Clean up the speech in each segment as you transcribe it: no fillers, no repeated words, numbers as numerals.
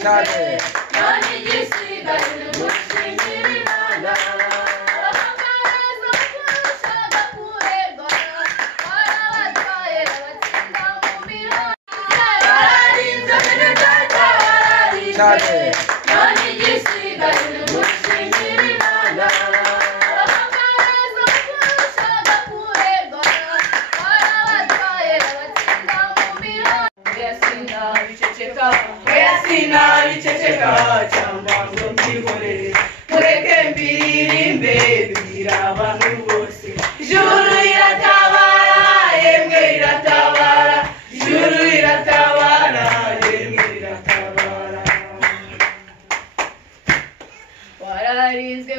cyane none igisigaye gushimira Imana cyane none igisigaye gushimira Imana Sinabiceceka cyangwa ngo mbihorere mureke mbiririmbe bibwira abantu bose ijuru riratabara yemwe riratabara ijuru riratabara yemwe riratabara wararinzwe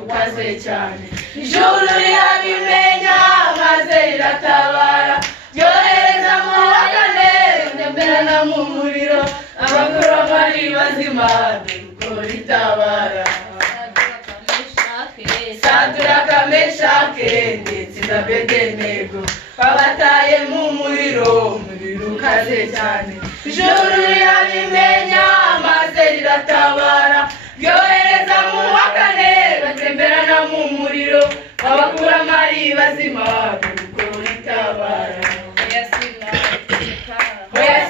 ukaze cyane ijuru rirabimenya maze riratabara ryohereza mu bagane ntemberana mu muriro abakora bari bazima nuko ritabara Saduraka Meshake ndetse na Bedenego babataye mu muriro ukaze cyane ijuru rirabimenya maze riratabara ryohereza mu bakane batemberana mu muriro abakura mari bazima nuko ritabara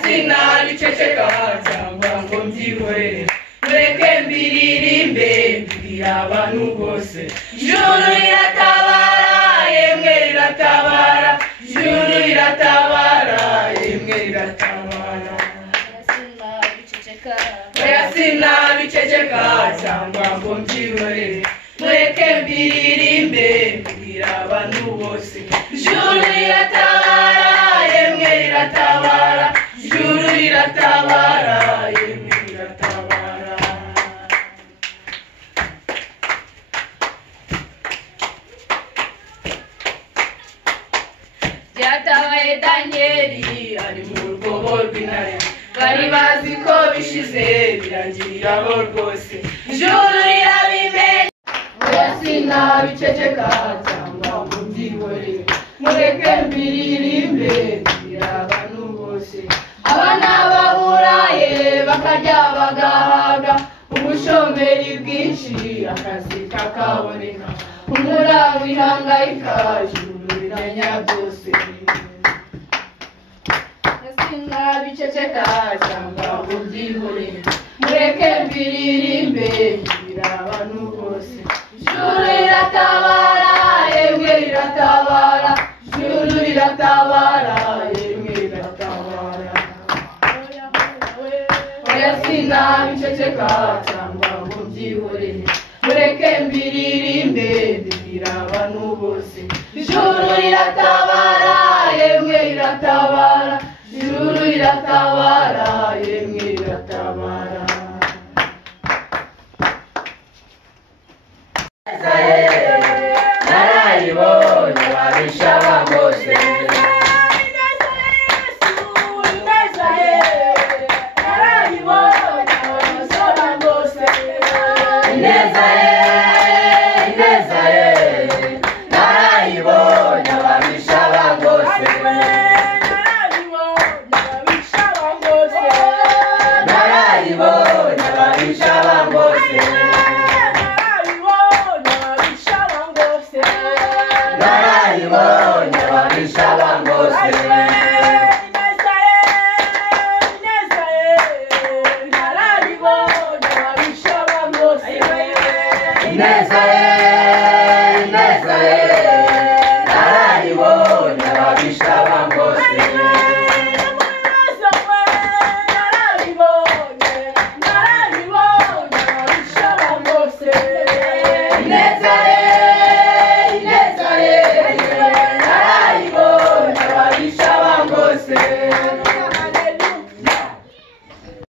sinabiceceka cyangwa ngo mbyihorere mureke mbiririmbe mbwira abantu bose ijuru riratabara yemwe riratabara ijuru riratabara yemwe riratabara sinabiceceka cyangwa ngo mbyihorere mureke mbiririmbe mbwira abantu bose ijuru riratabara yemwe riratabara ijuru riratabara yemwe riratabara byatabaye Danieli ari mu rwobo rw'intare bari bazi ko bishize birangirira aho rwose ijuru rirabimenya sinabiceceka cyangwa ngo mbyihorere mureke mbiririmbe mbwira abantu bose abana baburaye bakarya bagahaga ubushomeri bwinshi akazi kakaboneka umuraba wihangayika ijuru rimenya byose sinabiceceka cyangwa ngo mbyihorere mureke mbiririmbe mbwira abantu bose ijuru riratabara yemwe riratabara ijuru riratabara yemwe riratabara sinabiceceka cyangwa ngo mbyihorere mureke mbiririmbe mbwira abantu bose ijuru riratabara yemwe riratabara ijuru riratabara yemwe riratabara narayibonye ababishaka bose Ineza